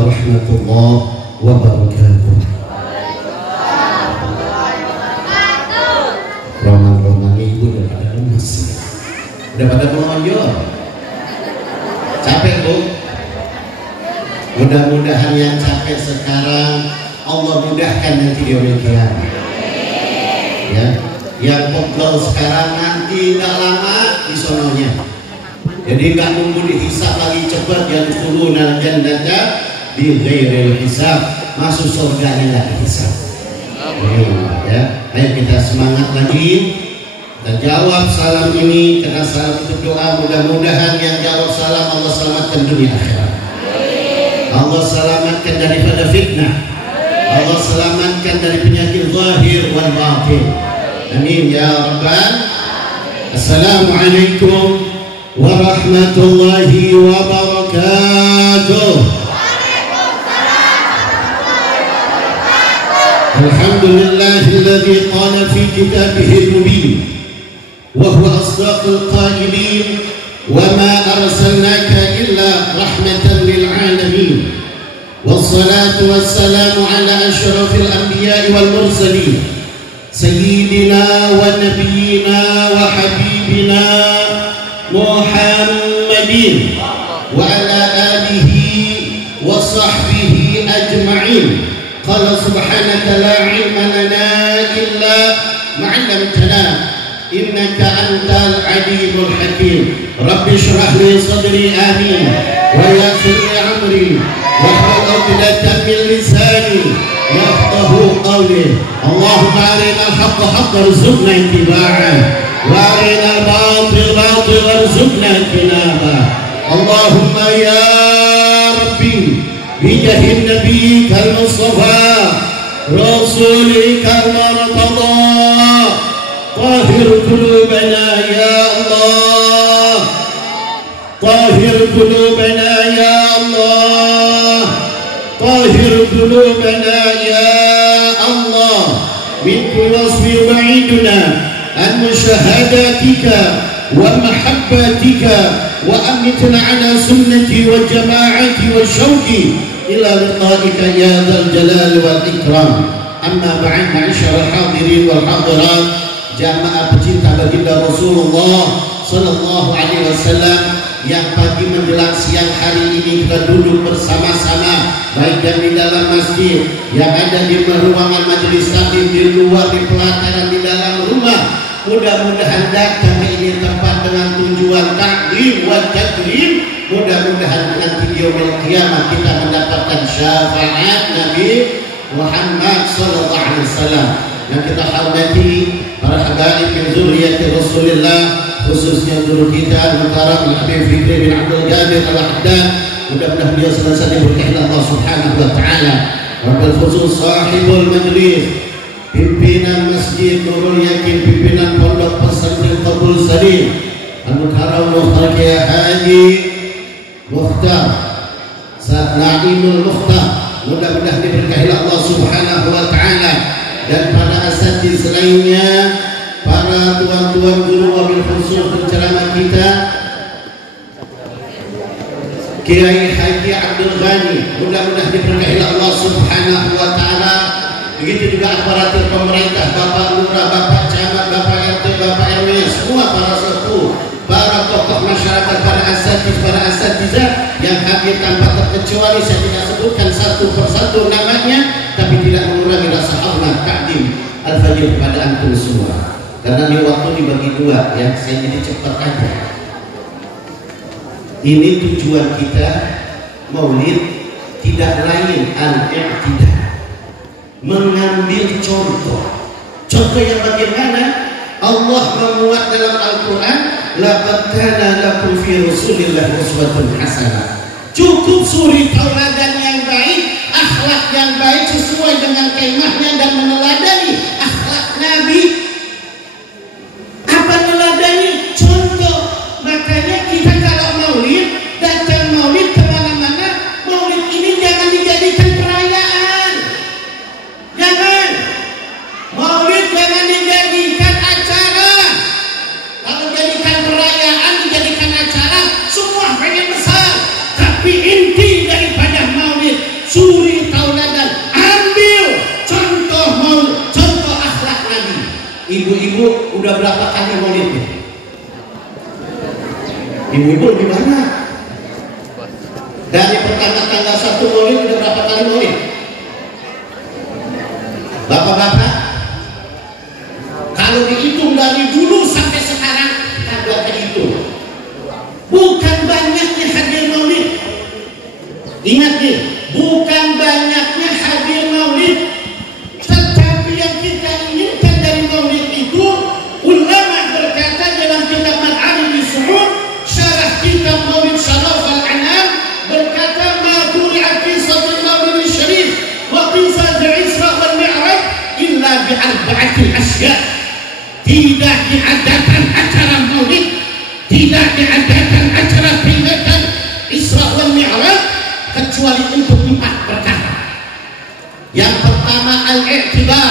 warahmatullahi wabarakatuh. Roman-roman ibu udah pada lemes, udah pada mengonjol, capek bu. Mudah-mudahan yang capek sekarang Allah mudahkan nanti di hari kiamat. Ya, yang pegel sekarang nanti nggak lama di sononya. Jadi nggak nunggu dihisab lagi, cepat yang turun jannata bi ghairil hisab, masuk surganya nggak dihisab. Ya, ayo kita semangat lagi. Dan jawab salam ini, karena salam itu doa. Mudah-mudahan yang jawab salam Allah selamatkan dunia akhirat. Allah selamatkan daripada fitnah. Allah selamatkan dari penyakit zahir wal batin. Amin ya rabbal. Assalamualaikum warahmatullahi wabarakatuh. Alhamdulillahilladzi qala fi kitabihil mubin wa huwa asdaqul qailin wa ma arsalnaka illa rahmatan lil alamin. Wassalatu wassalamu ala asyrafil anbiya'i wal mursalin sayyidina wa nabiyyina wa habibina Muhammadin wa ala alihi wa sahbihi ajma'in. Qala subhanaka la ilma lana illa ma 'allamtana innaka antal alimul hakim. Rabbi shrah li sadri amin wa yassir li amri wahlul 'uqdatam min lisani yafqahu qawli. Allahumma arina al-haqqa haqqan warzuqna ittiba'ah wa arina al-batil batilan warzuqna ijtinabah. Allahumma ya rabbi bijahin nabiyyikal mustafa rasulika al-martada tahhir qulubana ya Allah, tahhir qulubana ya Allah, tahhir qulubana ya Allah min kulli wasfi ba'iduna an musyahadatika wa mahabbatika wa amitna ala sunnati wa jama'ati wa syauqi ila liqa'ika ya dzal jalal wal ikram. Amma ba'd, ma'asyarul hadirin wal hadirat, jamaah pecinta baginda Rasulullah sallallahu alaihi wasallam, yang pagi menjelang siang hari ini kita duduk bersama-sama, baik di dalam masjid, yang ada di ruangan majelis taklim, di luar, di pelataran, di dalam rumah. Mudah-mudahan datang ini tempat dengan tujuan taklim wa takrim. Mudah-mudahan nanti di yaumil qiyamah kita mendapatkan syafaat Nabi Muhammad sallallahu alaihi wasallam. Yang kita hormati para habaib min zurriyyati Rasulillah, khususnya guru kita Muhtaram Habib Fikri bin Abdul Jabir Al-Haddad. Mudah-mudahan beliau senantiasa diberkahi Allah Subhanahu wa taala. Wabil khusus sahibul majlis, pimpinan Masjid Nurul Yakin, pimpinan Pondok Pesantren Qabul Salim, Al-Mukarram Mukhtar Kiai Haji Mukhtar Naimul Mukhtar. Mudah-mudahan diberkahi Allah Subhanahu wa taala, dan para asatiz lainnya, para tuan-tuan guru, wabil khusus penceramah kita Kiai Haji Abdul Ghani. Mudah-mudahan diberkahi Allah Subhanahu wa taala. Begitu juga aparatur pemerintah, Bapak Lurah, Bapak Camat, Bapak RT, Bapak RW, semua para sepuh, para tokoh masyarakat, para asatizah yang hadir tanpa terkecuali. Saya tidak sebutkan satu persatu namanya, tapi tidak mengurangi rasa hormat takdim al-fajr kepada antum semua. Karena di waktu dibagi dua, ya, saya jadi cepat aja. Ini tujuan kita maulid tidak lain al-i'tidah, mengambil contoh yang bagaimana Allah memuat dalam Al-Quran, laqad kana lakum fi Rasulillahi uswatun hasanah. Cukup suri tauladan yang baik, akhlak yang baik sesuai dengan kemahnya dan meneladani akhlak Nabi. Apa meneladani? Contoh. Makanya kita kalau maulid, datang maulid kemana-mana, maulid ini jangan dijadikan perayaan. Jangan. Maulid jangan dijadikan acara. Kalau jadikan perayaan, dijadikan acara, semua pengen besar. Tapi inti daripada maulid udah berapa kali maulidnya? Ibu-ibu gimana? Dari pertama tanggal 1 maulid udah berapa kali maulid? Bapak-bapak, kalau dihitung dari dulu sampai sekarang kagak terhitung. Bukan banyaknya hadir maulid. Ingat nih, bukan banyaknya hadir maulid, tetapi yang kita inginkan dari maulid itu, ulama berkata dalam kitab Ma'arij Su'ud, syarah kitab Maulid Syaraf Al-Anam, berkata ma quri'a qissatul maulid syarif wa qissat Isra wal Mi'raj illa bi arba'atil asya'. Tidak diadakan acara maulid, tidak diadakan acara peringatan Isra wal Mi'raj kecuali untuk 4 perkara. Yang pertama al-i'tibar,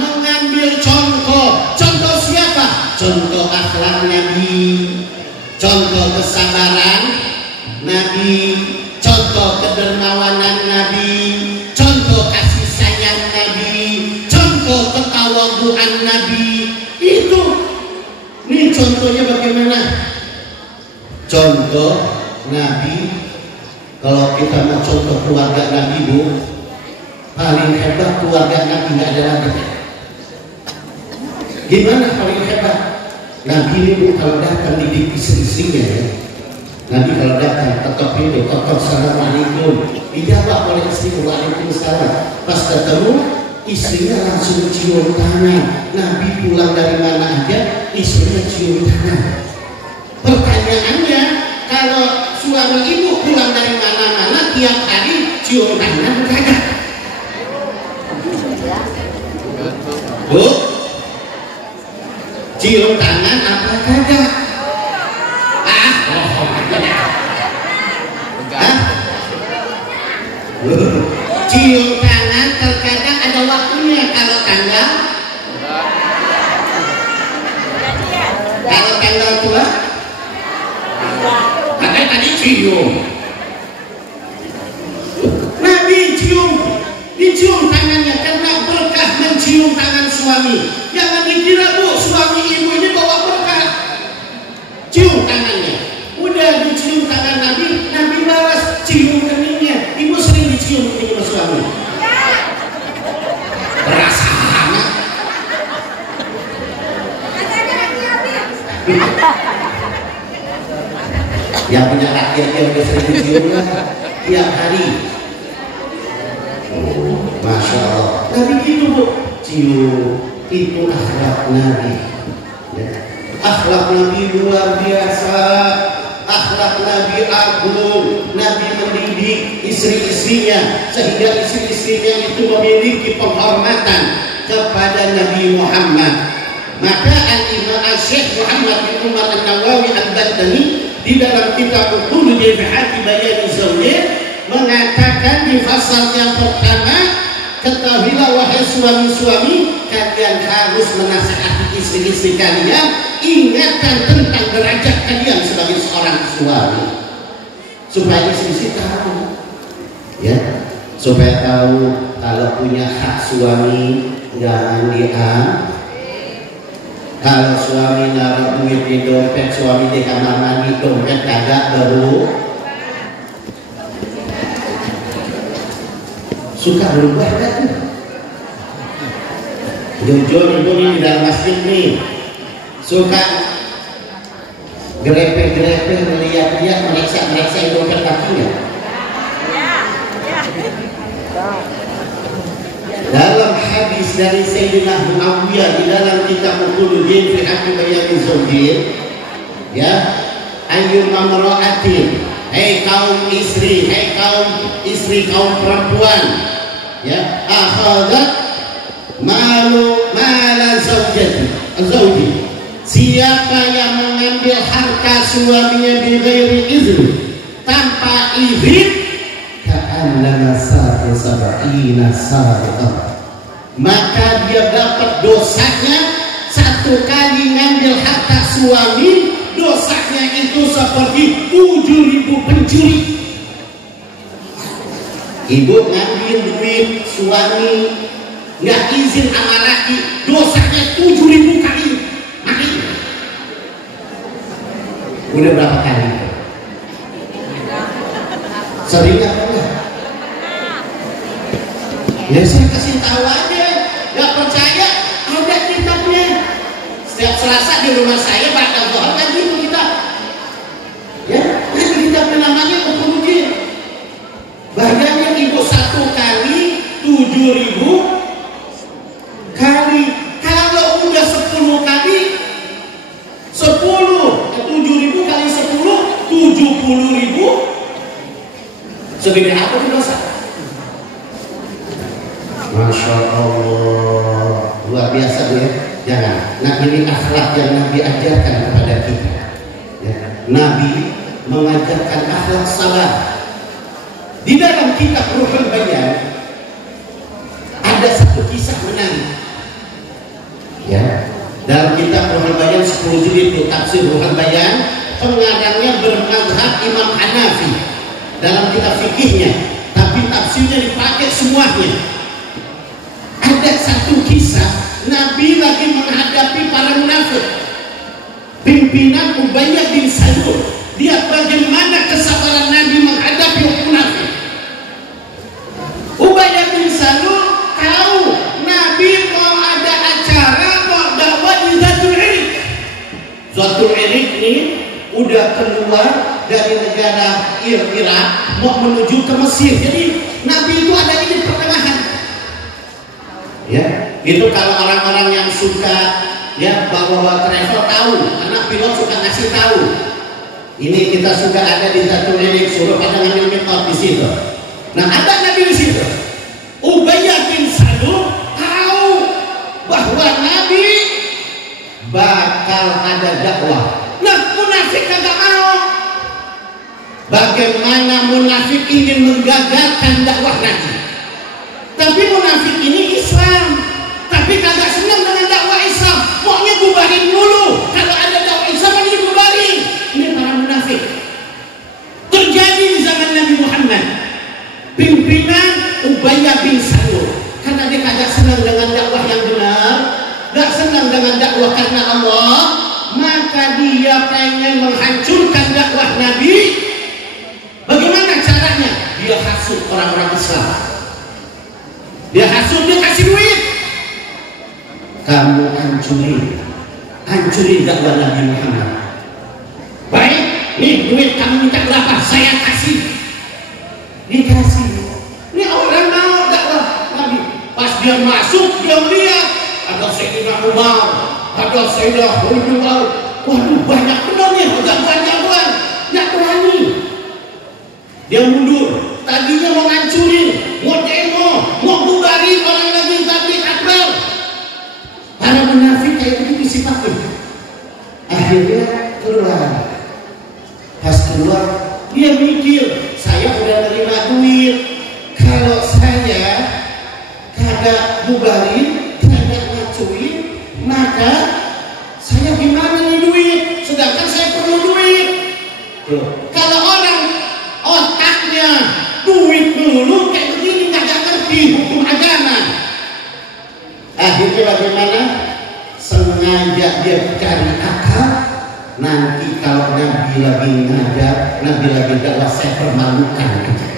mengambil contoh. Contoh siapa? Contoh akhlak Nabi, contoh kesabaran Nabi, contoh kedermawanan Nabi, contoh kasih sayang Nabi, contoh ketawaduan Nabi. Itu ini contohnya bagaimana? Contoh Nabi, kalau kita mau contoh keluarga Nabi, Bu, paling hebat keluarga Nabi, nggak ada lagi. Gimana paling hebat? Nabi ini, Bu, kalau datang didik istri-istrinya ya. Nabi kalau datang ketok pintu, ketok assalamualaikum, dijawab oleh istri, waalaikumsalam. Pas ketemu istrinya langsung cium tangan. Nabi pulang dari mana aja istrinya cium tangan. Pertanyaannya, kalau suami ibu pulang dari mana-mana tiap hari cium tangan kagak? Bu, cium tangan apa kagak? Cium tangan terkadang ada waktunya. Kalau tanggal tua, katanya tadi cium. Nabi dicium tangannya karena berkah mencium tangan suami. Jangan dikira, Bu, suami ibu ini bawa berkah. Cium tangannya. Udah dicium tangan Nabi, Nabi balas cium keningnya. Ibu sering dicium kening sama suami? Berasa hangat. Yang punya rakyat yang udah sering dicium lah tiap hari. Oh, Masya Allah. Nabi gitu, Bu, cium. Itu akhlak Nabi ya. Akhlak Nabi luar biasa, akhlak Nabi agung. Nabi mendidik istri-istrinya sehingga istri-istrinya itu memiliki penghormatan kepada Nabi Muhammad. Maka Al-Imam Al-Syekh Muhammad bin Umar An-Nawawi Al-Badani di dalam kitab Uqul Jami'at Bayan Zawjah mengatakan di pasal yang pertama, ketahuilah wahai suami-suami, kalian harus menasihati istri-istri kalian, ingatkan tentang derajat kalian sebagai seorang suami, supaya istri-istri tahu ya, supaya tahu kalau punya hak suami jangan diam. Kalau suami naruh duit di dompet, suami di kamar mandi, dompet kagak baru suka berubah kan? Jujur ibu ini di dalam masjid nih suka grepe-grepe, melihat-lihat, meriksa dompet kakinya. Dalam hadis dari Sayyidina Muawiyah di dalam kitab Uquluddin fi Haqqi Bayanin Zawjin ya, ayyul mamra'atin, hei kaum istri, kaum perempuan ya, akhadat mala zawji, siapa yang mengambil harta suaminya bi ghairi izni, tanpa izin, ka'annama sa'at sab'ina sa'at, maka dia dapat dosanya 1 kali ngambil harta suami, dosanya itu seperti 7.000 pencuri. Ibu ngambil duit suami nggak izin sama laki, dosanya 7.000 kali. Maka Udah berapa kali? Sering nggak pernah? Ya saya kasih tahu aja. Nggak percaya? Ada kitabnya. Setiap Selasa di rumah saya bakal doa lagi itu kitab. Ya, ada kitabnya namanya Uquludin. Bahannya ibu 1 kali 7.000 kali. Kalau udah 10 kali 7.000 kali 10 70.000. Segede apa itu dosa? Masya Allah, luar biasa tuh ya. Jangan. Nah ini akhlak yang Nabi ajarkan kepada kita. Ya. Nabi mengajarkan akhlak sabar. Di dalam kitab Ruhul Bayan ada satu kisah menarik. Ya, dalam kitab Ruhul Bayan 10 jilid itu tafsir Ruhul Bayan, pengarangnya bermadzhab Imam Hanafi dalam kitab fikihnya, tapi tafsirnya dipakai semuanya. Ada satu kisah Nabi lagi menghadapi para munafik. Pimpinan Ubayyah bin Salul, lihat bagaimana kesabaran Nabi menghadapi munafik. Ubayyah bin Salul tahu Nabi mau ada acara, mau dakwah di Zatul Irik. Zatul Irik ini udah keluar dari negara Irak mau menuju ke Mesir. Jadi Nabi itu ada di pertengahan. Ya, itu kalau orang-orang yang suka ya bawa travel tahu, anak pilot suka ngasih tahu. Ini kita suka ada di Zatul Irik, suruh pada ngambil mikot di situ. Nah ada Nabi di situ. Ubayyah bin Salul tahu bahwa Nabi bakal ada dakwah. Nah munafik kagak mau. Bagaimana munafik ingin menggagalkan dakwah Nabi? Tapi munafik ini Islam, tapi kagak senang dengan dakwah Islam. Maunya bubarin dulu. Kalau ada dakwah Islam ini bubarin. Ini para munafik. Terjadi di zaman Nabi Muhammad. Pimpinan Ubayyah bin Salul, karena dia kagak senang dengan dakwah yang benar, gak senang dengan dakwah karena Allah, maka dia pengen menghancurkan dakwah Nabi. Bagaimana caranya? Dia hasut orang-orang Islam. Dia hasut, dia kasih duit. Kamu hancurin dakwah Nabi Muhammad. Baik, nih duit kamu minta berapa? Saya kasih. Dikasih. Ini orang mau dakwah Nabi. Pas dia masuk, dia lihat ada Sayyidina Umar, ada Sayyidina Umar. Waduh, banyak benar nih, jagoan-jagoan. Nggak berani. Dia mundur. Tadinya mau ngancurin, mau demo, mau bubarin orang lagi tabligh akbar. Para munafik kayak begitu sifatnya. Akhirnya keluar. Pas keluar, dia mikir, saya udah terima duit. Kalau saya kagak bubarin, kagak ngacuin, maka saya gimana nih duit? Sedangkan saya perlu duit. Kalau orang otaknya duit dulu kayak begini, kagak ngerti hukum agama. Akhirnya bagaimana? Sengaja dia cari akal. Nanti kalau Nabi lagi ngajar, Nabi lagi dakwah, saya permalukan aja.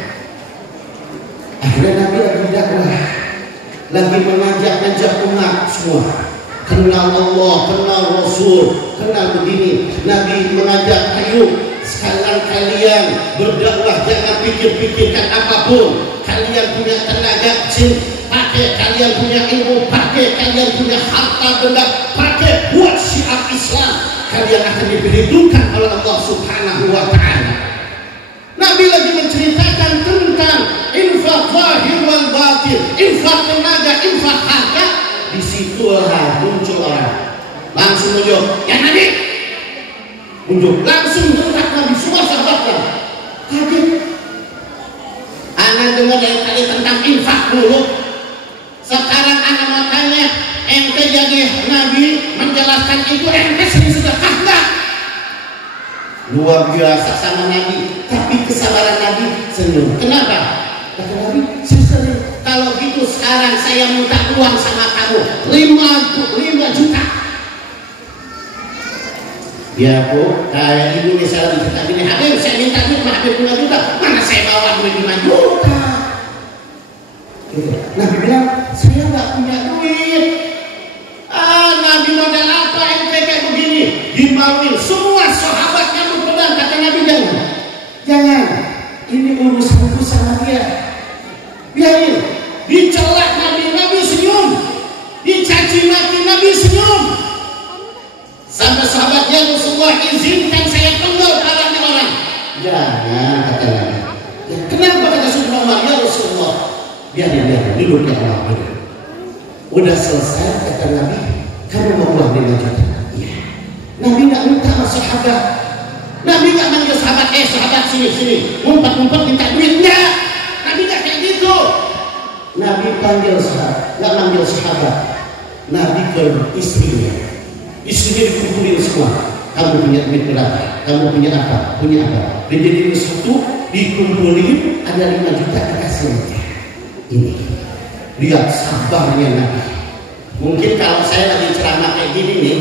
Akhirnya Nabi lagi dakwah, lagi mengajak umat semua kenal Allah, kenal Rasul, kenal begini. Nabi mengajak, ayo sekarang kalian berdakwah, jangan pikir-pikirkan apapun. Kalian punya tenaga jin, pakai. Kalian punya ilmu, pakai. Kalian punya harta benda, pakai. Buat syiar Islam. Kalian akan diperhitungkan oleh Allah Subhanahu wa Ta'ala. Nabi lagi menceritakan tentang infak zahir wal batin, infak tenaga, infak harta. Disitulah muncul orang, langsung muncul, ya Nabi, muncul, langsung dekat Nabi, semua sahabatnya kaget. Anak dengar dari tadi tentang infak dulu, sekarang anak makanya ente jadi Nabi menjelaskan itu, ente sering sedekah enggak? Luar biasa sama Nabi, tapi kesabaran Nabi senyum. Kenapa? Kata Nabi, saya sering. Kalau gitu sekarang saya minta uang sama kamu 5 juta. Ya Bu, kayak ibu misalnya dicerita gini, Habib saya minta duit sama Habib 5 juta, mana saya bawa duit 5 juta gitu. Nabi bilang, saya nggak punya duit. Nabi modal apa ente kayak begini? Dimauin semua sahabatnya berpegang, kata Nabi jangan, ini urusan sama dia, biarin. Dicelak Nabi senyum, dicaci maki Nabi senyum. Sampai sahabatnya Rasulullah, izinkan saya penggal parahnya orang. Jangan, kata Nabi. Ya, kenapa kata Rasulullah? Ya Rasulullah, biarin dulu dia orang. Udah selesai, kata Nabi, kamu mau pulang 5 juta? Iya. Nabi nggak minta sama sahabat. Nabi nggak manggil sahabat, sahabat sini, ngumpet minta duit. Enggak. Nabi nggak kayak gitu. Nabi panggil sahabat, nggak manggil sahabat. Nabi ke istrinya dikumpulin semua. Kamu punya duit berapa? Kamu punya apa? Dijadiin satu, dikumpulin, ada 5 juta dikasih aja. Ini lihat sabarnya Nabi. Mungkin kalau saya lagi ceramah kayak gini nih,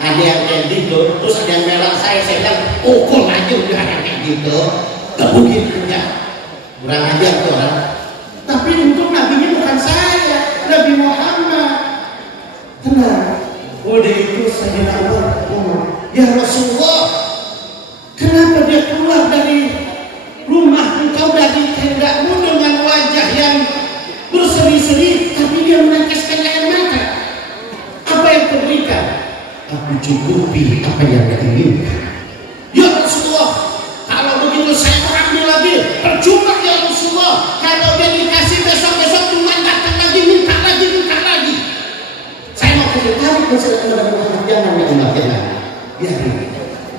ada yang kayak gitu, terus ada yang merah saya bilang pukul aja udah kayak gitu. Gak mungkin, enggak. Kurang ajar tuh orang. Tapi untuk Nabi ini bukan saya, Nabi Muhammad. Tenang. Udah itu Sayyidina Umar ngomong, ya Rasulullah, kenapa dia keluar dari rumah engkau dari tendamu dengan wajah yang berseri-seri, tapi dia meneteskan air mata? Apa yang kau berikan? Aku cukupi apa yang dia inginkan. Ya Rasulullah, kalau begitu saya mau ambil lagi. Percuma ya Rasulullah, kalau dia dikasih besok-besok cuma datang lagi, minta lagi. Saya mau kasih tarik masalah Muhammad, jangan biarin.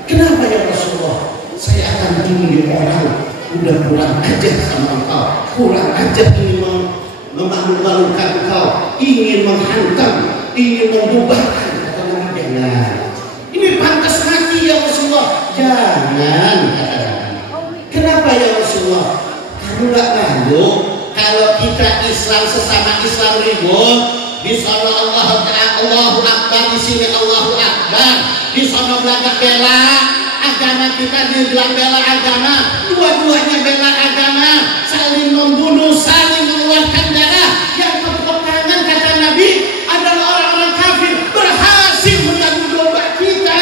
Kenapa ya Rasulullah? Saya akan tunggu orang udah kurang ajar sama engkau, kurang ajar ingin memalu-malukan engkau, ingin menghantam, ingin membubarkan. Kata Nabi, jangan. Ini pantas mati ya Rasulullah. Jangan, kata Nabi. Kenapa ya Rasulullah? Kamu gak malu kalau kita Islam sesama Islam ribut? Di sana Allahu Akbar, di sini Allahu Akbar. Di sana bela agama kita, dibilang bela agama, dua-duanya bela agama, saling membunuh, saling mengeluarkan darah. Yang tepuk tangan kata Nabi adalah orang-orang kafir, berhasil mengganggu domba kita.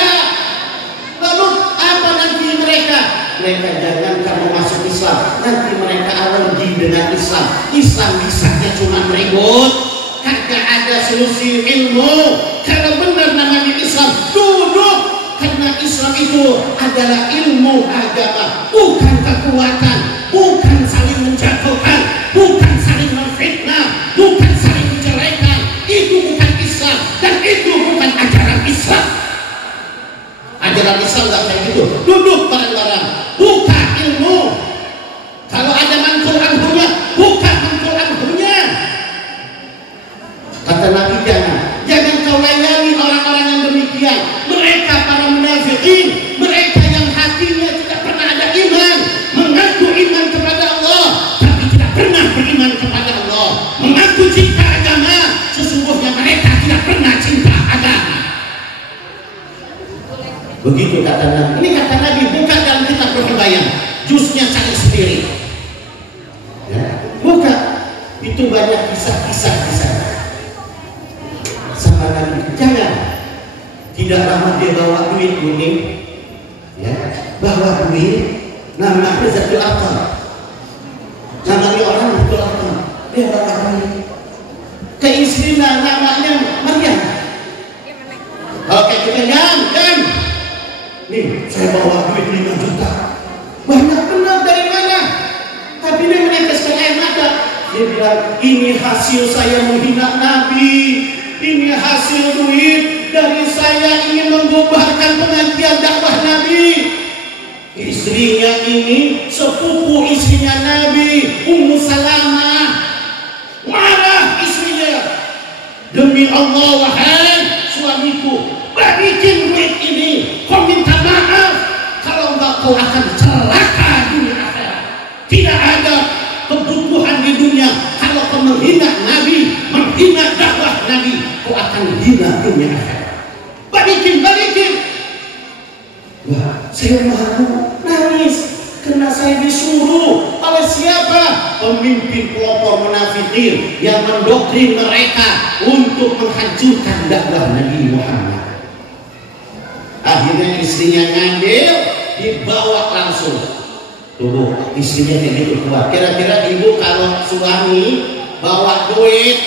Lalu apa nanti mereka? Mereka jangan kamu masuk Islam, nanti mereka alergi dengan Islam. Islam bisanya cuma ribut. Kagak ada solusi ilmu. Kalau benar namanya Islam, duduk. Karena Islam itu adalah ilmu agama, bukan kekuatan, bukan saling menjatuhkan, bukan saling memfitnah, bukan saling menjelekan. Itu bukan Islam, dan itu bukan ajaran Islam. Ajaran Islam nggak kayak gitu. Duduk bareng-bareng, buka ilmu. Kalau ada mantul anhunya, buka mantul anhunya. Kata Nabi, jangan kau layani orang-orang yang demikian. Mereka para munafikin, mereka yang hatinya tidak pernah ada iman, mengaku iman kepada Allah tapi tidak pernah beriman kepada Allah, mengaku cinta agama, sesungguhnya mereka tidak pernah cinta agama. Begitu kata Nabi. Ini kata Nabi, bukan dalam kitab Berbayang, jusnya cari sendiri ya, bukan. Itu banyak kisah-kisah sama Nabi. Jangan, tidak lama dia bawa duit kuning, ya, bawa duit, namanya Zatul Arqam, namanya orang Zatul Arqam, dia bawa duit ke istrinya, namanya Maryam. Oke, kita jangan. Nih, saya bawa duit 5 juta, banyak benar, dari mana? Tapi dia meneteskan air mata. Dia bilang, ini hasil saya menghina Nabi. Ini hasil duit dari saya ingin membubarkan pengajian dakwah Nabi. Istrinya ini sepupu istrinya Nabi, Ummu Salamah. Marah istrinya. Demi Allah, wahai suamiku, balikin duit ini. Kau minta maaf, kalau enggak kau akan celaka dunia akhirat. Tidak ada kebutuhan di dunia kalau kau menghina Nabi, menghina dakwah Nabi, kau akan hina dunia akhirat. Balikin. Saya malu, nangis karena saya disuruh oleh siapa? Pemimpin kelompok munafikin yang mendoktrin mereka untuk menghancurkan dakwah Nabi Muhammad. Akhirnya istrinya ngambil, dibawa langsung. Tuh, istrinya kayak gitu kuat. Kira-kira ibu kalau suami bawa duit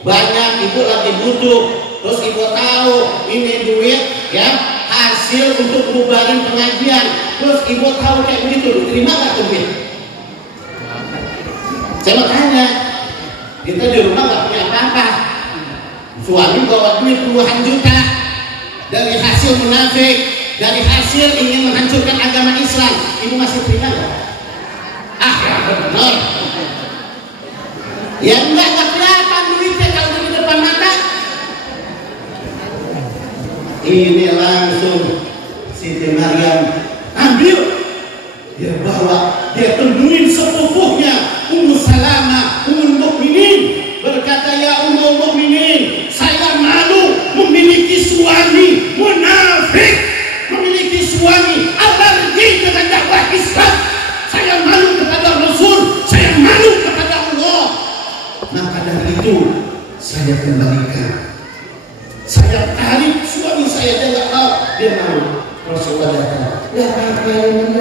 banyak, ibu lagi butuh, terus ibu tahu ini duit ya hasil untuk bubarin pengajian, terus ibu tahu kayak begitu, terima nggak duit? Saya mau tanya, kita di rumah nggak punya apa-apa, suami bawa duit puluhan juta dari hasil munafik, dari hasil ingin menghancurkan agama Islam, ibu masih terima nggak? Ah ya benar. Ya enggak kelihatan duitnya kalau di depan mata. Ini langsung Siti Maryam ambil, dia bawa, dia temuin sepupuhnya Ummu Salamah Ummul Mukminin, berkata, ya Ummul Mukminin, saya malu memiliki suami munafik, memiliki suami alergi dengan dakwah Islam. Saya malu kepada Rasul, saya malu kepada Allah. Maka dari itu saya kembalikan, saya tarik suami saya, dia nggak tahu, dia malu. Rasulullah datang, ya apa yang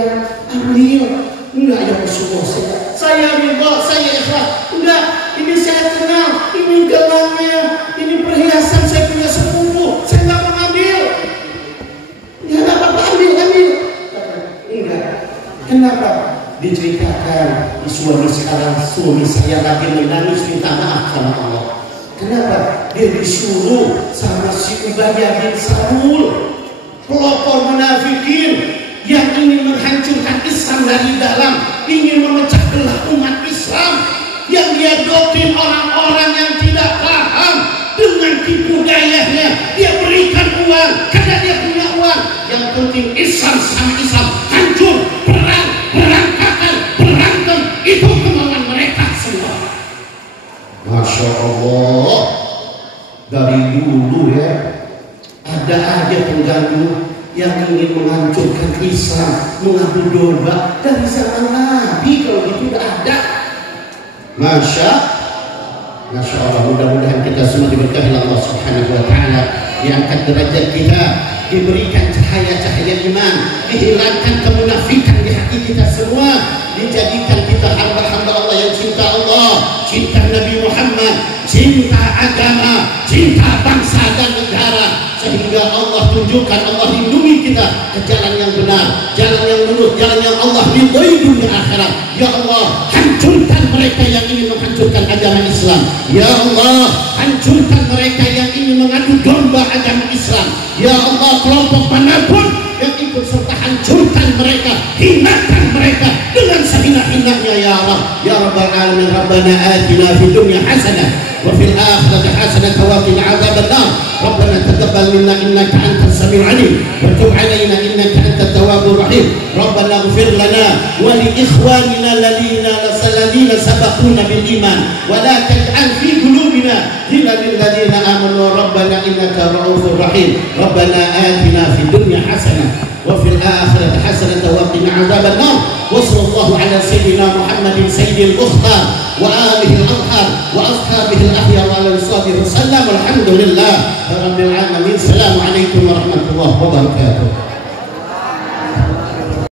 ambil? Enggak ya Rasulullah, saya ridha, saya ikhlas. Enggak, ini saya kenal, ini gelangnya, ini perhiasan saya punya sepupu, saya nggak mengambil. Ya nggak apa-apa, ambil. Enggak, kenapa? Diceritakan di suami sekarang, suami saya lagi menangis minta maaf sama Allah. Kenapa? Dia disuruh sama si Ubayyah bin Salul, pelopor munafikin yang ingin menghancurkan Islam dari dalam, ingin memecah belah umat Islam, yang dia doktrin orang-orang yang tidak paham dengan tipu dayanya. Dia berikan uang karena dia punya uang. Yang penting Islam sama Islam hancur, perang, berantakan, berantem, itu kemauan mereka semua. Masya Allah, dari dulu ya ada aja pengganggu yang ingin menghancurkan Islam, mengadu domba. Dari zaman Nabi kalau gitu udah ada. Masya Allah, mudah-mudahan kita semua diberkahi Allah Subhanahu wa Ta'ala, diangkat derajat kita, diberikan cahaya-cahaya iman, dihilangkan kemunafikan di hati kita semua, dijadikan kita hamba-hamba Allah yang cinta Allah, cinta Nabi Muhammad, cinta agama, cinta bangsa dan negara, sehingga Allah tunjukkan, Allah lindungi kita ke jalan yang benar, jalan yang lurus, jalan yang Allah ridhoi dunia akhirat. Ya Allah, hancurkan mereka yang ingin menghancurkan agama Islam. Ya Allah, hancurkan mereka yang ingin mengadu domba agama Islam. Ya Allah, kelompok manapun yang ikut serta hancurkan mereka, hinakan mereka dengan sehina-hinanya ya Allah. Ya Rabbal Alamin, Rabbana atina fid dunya hasanah wa fil akhirati hasanah wa qina adzabannar. Rabbana taqabbal minna innaka antas samiul alim wa tub alaina innaka antat tawwabur rahim. Rabbana ighfir lana wa li ikhwanina alladhina sabaquna bil iman wa la taj'al fi qulubina ghillan lil ladzina amanu rabbana innaka ra'ufur rahim. Rabbana atina fid dunya hasanah wa fil akhirati hasanah wa qina adzabannar. Wa sallallahu ala sayyidina Muhammadin sayyidil mukhtar wa alihi al-athhar wa ashabihi al-akhyar wa ala sahbihi wasallam. Alhamdulillah rabbil alamin. Assalamualaikum warahmatullahi wabarakatuh.